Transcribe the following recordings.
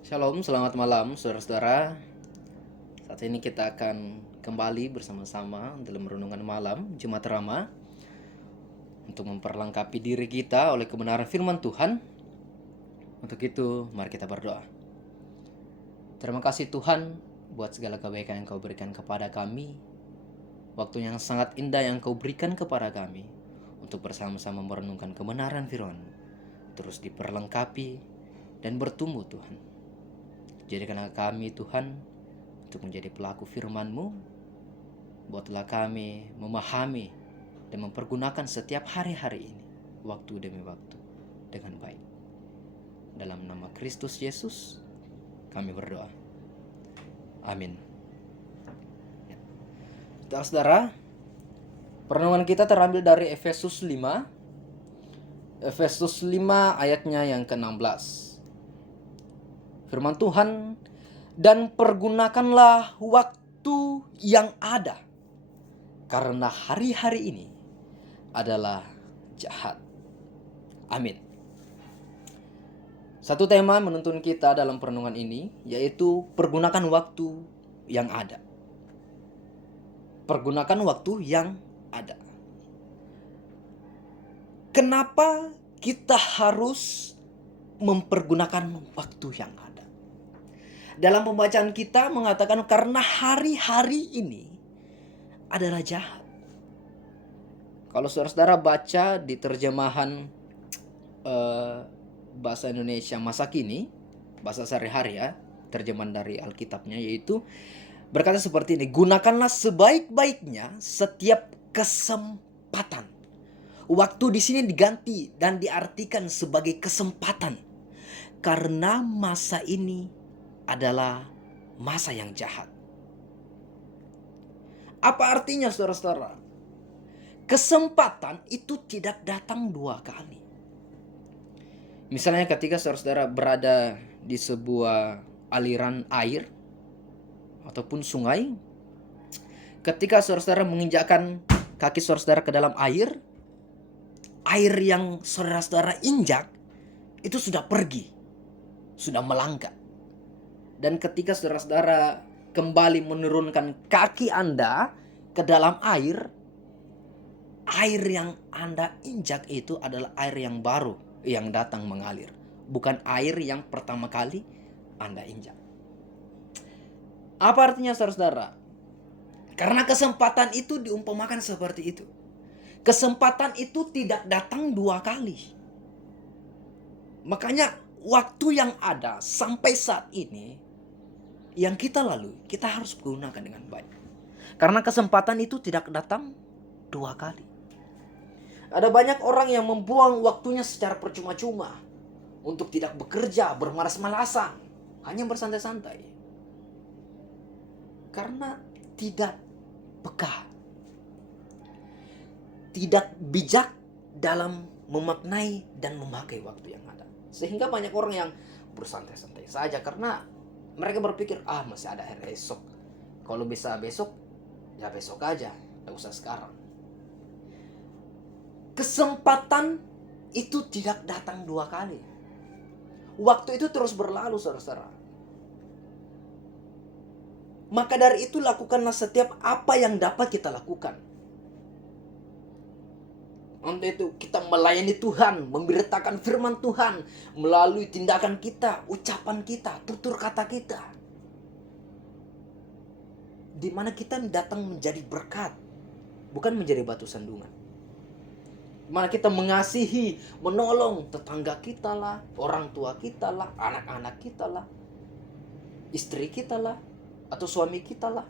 Shalom, selamat malam saudara-saudara. Saat ini kita akan kembali bersama-sama dalam renungan malam Jumat Rama untuk memperlengkapi diri kita oleh kebenaran firman Tuhan. Untuk itu, mari kita berdoa. Terima kasih Tuhan buat segala kebaikan yang Kau berikan kepada kami. Waktu yang sangat indah yang Kau berikan kepada kami untuk bersama-sama merenungkan kebenaran firman. Terus diperlengkapi dan bertumbuh Tuhan. Jadikanlah kami Tuhan untuk menjadi pelaku firman-Mu. Buatlah kami memahami dan mempergunakan setiap hari-hari ini, waktu demi waktu, dengan baik. Dalam nama Kristus Yesus, kami berdoa. Amin. Saudara, perenungan kita terambil dari Efesus 5. Efesus 5 ayatnya yang ke-16. Firman Tuhan, dan pergunakanlah waktu yang ada, karena hari-hari ini adalah jahat. Amin. Satu tema menuntun kita dalam perenungan ini, yaitu pergunakan waktu yang ada. Pergunakan waktu yang ada. Kenapa kita harus mempergunakan waktu yang ada? Dalam pembacaan kita mengatakan karena hari-hari ini adalah jahat. Kalau saudara-saudara baca di terjemahan bahasa Indonesia masa kini, bahasa sehari-hari ya, terjemahan dari Alkitabnya, yaitu berkata seperti ini, gunakanlah sebaik-baiknya setiap kesempatan. Waktu di sini diganti dan diartikan sebagai kesempatan, karena masa ini adalah masa yang jahat. Apa artinya saudara-saudara? Kesempatan itu tidak datang dua kali. Misalnya ketika saudara-saudara berada di sebuah aliran air ataupun sungai, ketika saudara-saudara menginjakkan kaki saudara-saudara ke dalam air yang saudara-saudara injak itu sudah pergi, sudah melangkah. Dan ketika saudara-saudara kembali menurunkan kaki Anda ke dalam air yang Anda injak itu adalah air yang baru yang datang mengalir, bukan air yang pertama kali Anda injak. Apa artinya saudara-saudara? Karena kesempatan itu diumpamakan seperti itu. Kesempatan itu tidak datang dua kali. Makanya waktu yang ada sampai saat ini yang kita lalui, kita harus gunakan dengan baik. Karena kesempatan itu tidak datang dua kali. Ada banyak orang yang membuang waktunya secara percuma-cuma untuk tidak bekerja, bermalas-malasan, hanya bersantai-santai. Karena tidak peka, tidak bijak dalam memaknai dan memakai waktu yang ada. Sehingga banyak orang yang bersantai-santai saja karena mereka berpikir, masih ada hari esok. Kalau bisa besok, ya besok aja, gak usah sekarang. Kesempatan itu tidak datang dua kali. Waktu itu terus berlalu, saudara-saudara. Maka dari itu lakukanlah setiap apa yang dapat kita lakukan. Untuk itu kita melayani Tuhan, memberitakan firman Tuhan melalui tindakan kita, ucapan kita, tutur kata kita. Di mana kita datang menjadi berkat, bukan menjadi batu sandungan. Di mana kita mengasihi, menolong tetangga kita lah, orang tua kita lah, anak-anak kita lah, istri kita lah, atau suami kita lah.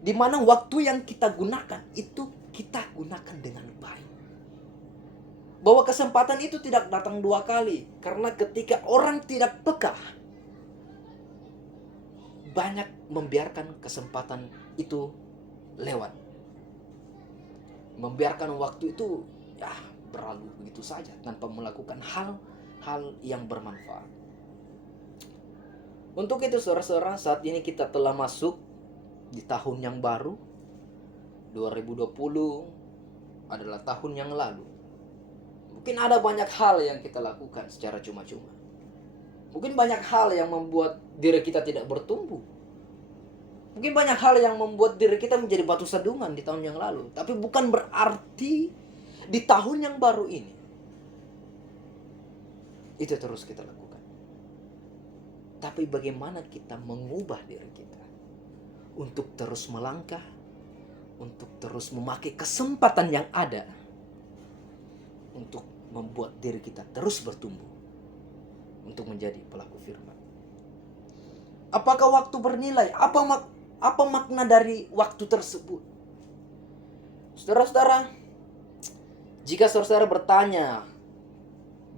Di mana waktu yang kita gunakan itu kita gunakan dengan baik. Bahwa kesempatan itu tidak datang dua kali. Karena ketika orang tidak peka, banyak membiarkan kesempatan itu lewat. Membiarkan waktu itu berlalu begitu saja tanpa melakukan hal-hal yang bermanfaat. Untuk itu saudara-saudara, saat ini kita telah masuk di tahun yang baru. 2020 adalah tahun yang lalu. Mungkin ada banyak hal yang kita lakukan secara cuma-cuma. Mungkin banyak hal yang membuat diri kita tidak bertumbuh. Mungkin banyak hal yang membuat diri kita menjadi batu sandungan di tahun yang lalu. Tapi bukan berarti di tahun yang baru ini itu terus kita lakukan. Tapi bagaimana kita mengubah diri kita untuk terus melangkah, untuk terus memakai kesempatan yang ada untuk membuat diri kita terus bertumbuh untuk menjadi pelaku firman. Apakah waktu bernilai? Apa makna dari waktu tersebut? Saudara-saudara, jika saudara bertanya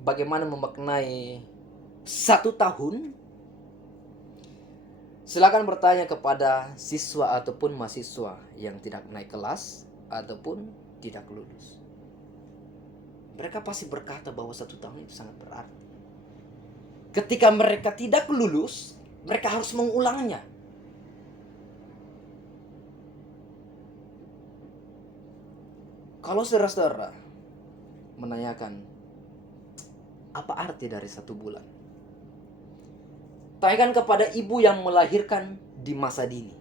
bagaimana memaknai 1 tahun, silakan bertanya kepada siswa ataupun mahasiswa yang tidak naik kelas ataupun tidak lulus. Mereka pasti berkata bahwa 1 tahun itu sangat berarti. Ketika mereka tidak lulus, mereka harus mengulangnya. Kalau saudara-saudara menanyakan apa arti dari 1 bulan, tanyakan kepada ibu yang melahirkan di masa dini.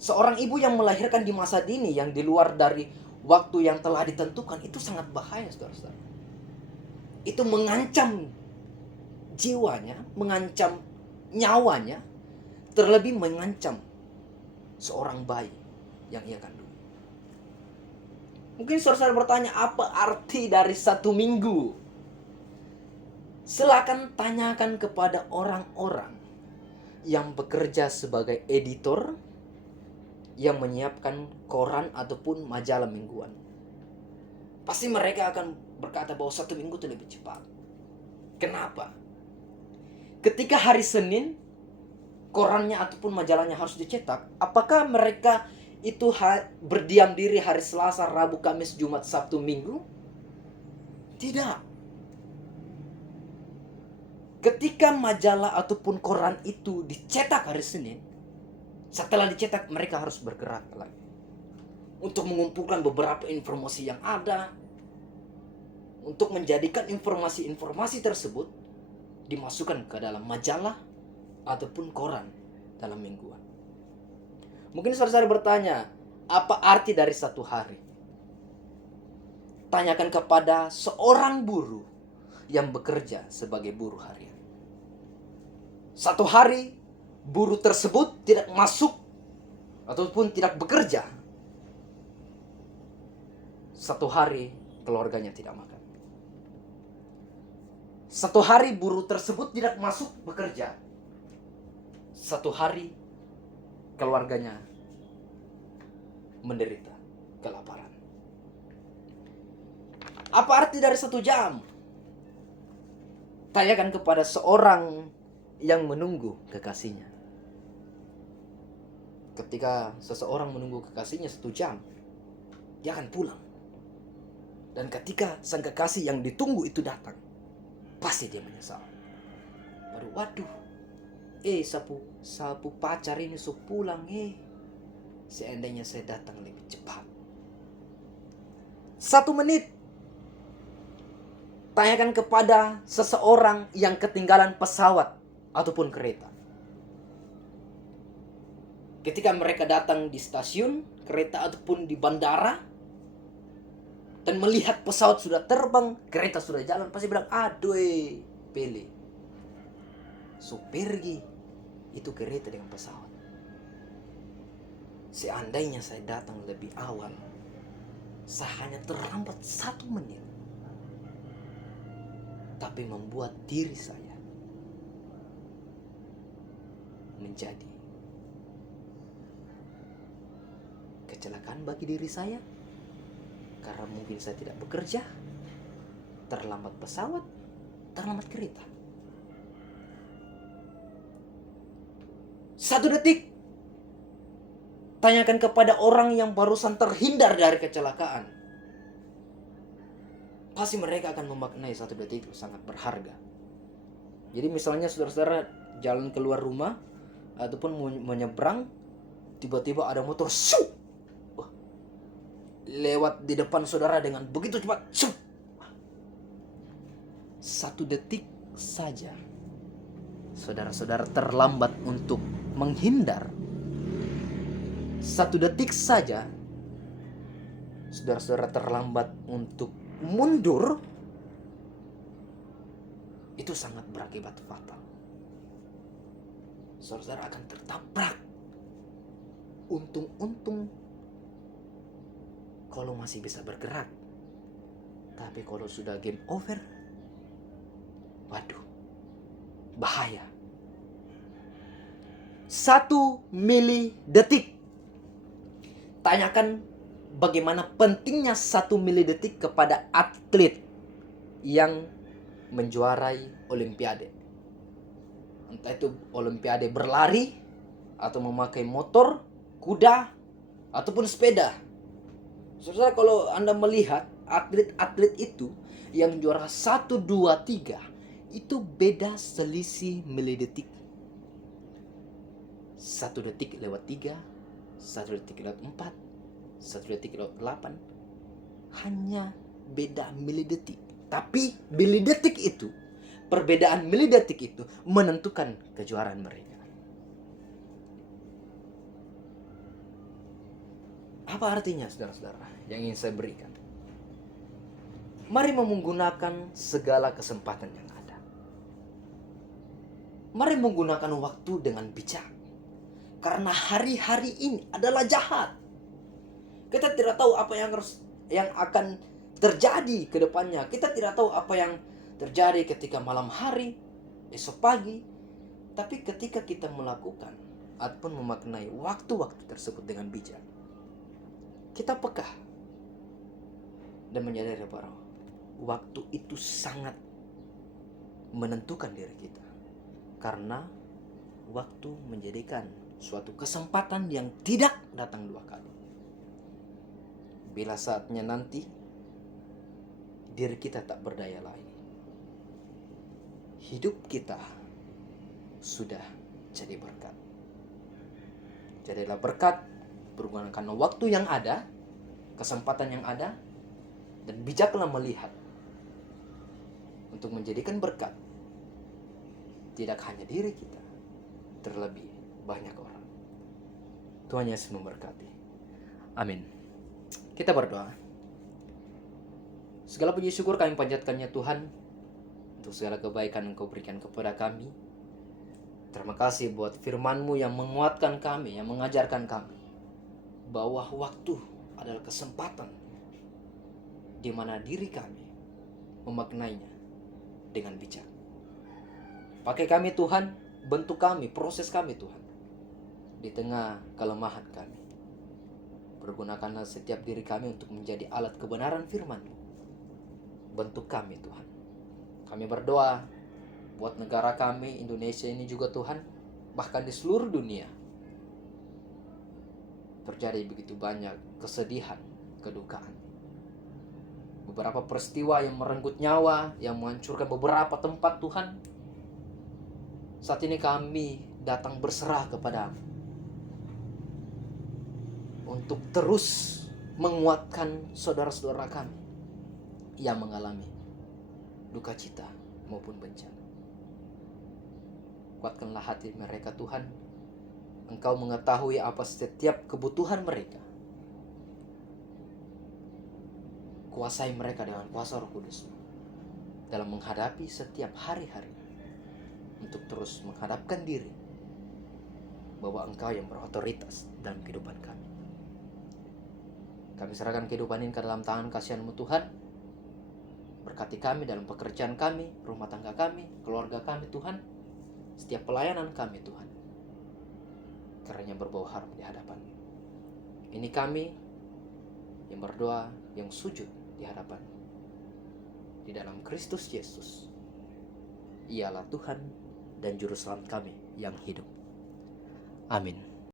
Seorang ibu yang melahirkan di masa dini yang di luar dari waktu yang telah ditentukan itu sangat bahaya, saudara-saudara. Itu mengancam jiwanya, mengancam nyawanya, terlebih mengancam seorang bayi yang ia kandung. Mungkin saudara bertanya, apa arti dari 1 minggu? Silakan tanyakan kepada orang-orang yang bekerja sebagai editor, yang menyiapkan koran ataupun majalah mingguan. Pasti mereka akan berkata bahwa 1 minggu itu lebih cepat. Kenapa? Ketika hari Senin, korannya ataupun majalahnya harus dicetak, apakah mereka itu berdiam diri hari Selasa, Rabu, Kamis, Jumat, Sabtu, Minggu? Tidak. Ketika majalah ataupun koran itu dicetak hari Senin, setelah dicetak mereka harus bergerak lagi untuk mengumpulkan beberapa informasi yang ada, untuk menjadikan informasi-informasi tersebut dimasukkan ke dalam majalah ataupun koran dalam mingguan. Mungkin saudara bertanya, apa arti dari 1 hari? Tanyakan kepada seorang buruh yang bekerja sebagai buruh harian. 1 hari, buruh tersebut tidak masuk ataupun tidak bekerja. 1 hari, keluarganya tidak makan. 1 hari, buruh tersebut tidak masuk bekerja. 1 hari, keluarganya menderita kelaparan. Apa arti dari 1 jam? Tanyakan kepada seorang yang menunggu kekasihnya. Ketika seseorang menunggu kekasihnya 1 jam, dia akan pulang. Dan ketika sang kekasih yang ditunggu itu datang, pasti dia menyesal. Baru, waduh, sapu pacar ini so pulang, seandainya saya datang lebih cepat. 1 menit. Tanyakan kepada seseorang yang ketinggalan pesawat ataupun kereta. Ketika mereka datang di stasiun kereta ataupun di bandara dan melihat pesawat sudah terbang, kereta sudah jalan, pasti bilang, aduh, pele. So pergi itu kereta dengan pesawat. Seandainya saya datang lebih awal, saya hanya terlambat 1 menit, tapi membuat diri saya menjadi kecelakaan bagi diri saya, karena mungkin saya tidak bekerja, terlambat pesawat, terlambat kereta. 1 detik. Tanyakan kepada orang yang barusan terhindar dari kecelakaan. Pasti mereka akan memaknai 1 detik itu sangat berharga. Jadi misalnya saudara-saudara jalan keluar rumah ataupun menyeberang, tiba-tiba ada motor lewat di depan saudara dengan begitu cepat. 1 detik saja saudara-saudara terlambat untuk menghindar, 1 detik saja saudara-saudara terlambat untuk mundur, itu sangat berakibat fatal. Saudara akan tertabrak. Untung-untung kalau masih bisa bergerak. Tapi kalau sudah game over, waduh, bahaya. 1 milidetik. Tanyakan bagaimana pentingnya 1 milidetik kepada atlet yang menjuarai olimpiade. Entah itu olimpiade berlari, atau memakai motor, kuda, ataupun sepeda. Saudara, kalau Anda melihat atlet-atlet itu yang juara 1, 2, 3, itu beda selisih milidetik. 1 detik lewat 3, 1 detik lewat 4, 1 detik lewat 8. Hanya beda milidetik. Tapi milidetik itu, perbedaan milidetik itu menentukan kejuaraan mereka. Apa artinya, saudara-saudara, yang ingin saya berikan? Mari menggunakan segala kesempatan yang ada. Mari menggunakan waktu dengan bijak. Karena hari-hari ini adalah jahat. Kita tidak tahu apa yang akan terjadi ke depannya. Kita tidak tahu apa yang terjadi ketika malam hari, esok pagi. Tapi ketika kita melakukan ataupun memaknai waktu-waktu tersebut dengan bijak, kita peka dan menyadari bahwa waktu itu sangat menentukan diri kita. Karena waktu menjadikan suatu kesempatan yang tidak datang 2 kali. Bila saatnya nanti diri kita tak berdaya lagi, hidup kita sudah jadi berkat. Jadilah berkat, pergunakan waktu yang ada, kesempatan yang ada, dan bijaklah melihat untuk menjadikan berkat tidak hanya diri kita, terlebih banyak orang. Tuhan Yesus memberkati. Amin. Kita berdoa. Segala puji syukur kami panjatkannya Tuhan untuk segala kebaikan Engkau berikan kepada kami. Terima kasih buat firman-Mu yang menguatkan kami, yang mengajarkan kami bahwa waktu adalah kesempatan di mana diri kami memaknainya dengan bijak. Pakai kami Tuhan, bentuk kami, proses kami Tuhan di tengah kelemahan kami. Pergunakanlah setiap diri kami untuk menjadi alat kebenaran firman-Mu. Bentuk kami Tuhan. Kami berdoa buat negara kami, Indonesia ini juga Tuhan, bahkan di seluruh dunia terjadi begitu banyak kesedihan, kedukaan. Beberapa peristiwa yang merenggut nyawa, yang menghancurkan beberapa tempat Tuhan. Saat ini kami datang berserah kepada-Mu untuk terus menguatkan saudara-saudara kami yang mengalami duka cita maupun bencana. Kuatkanlah hati mereka Tuhan. Engkau mengetahui apa setiap kebutuhan mereka. Kuasai mereka dengan kuasa Roh Kudus dalam menghadapi setiap hari-hari, untuk terus menghadapkan diri bahwa Engkau yang berotoritas dalam kehidupan kami. Kami serahkan kehidupan ini ke dalam tangan kasihan-Mu Tuhan. Berkati kami dalam pekerjaan kami, rumah tangga kami, keluarga kami Tuhan, setiap pelayanan kami Tuhan, karena berbau harum di hadapan. Ini kami yang berdoa, yang sujud di hadapan, di dalam Kristus Yesus. Ialah Tuhan dan Juru Selamat kami yang hidup. Amin.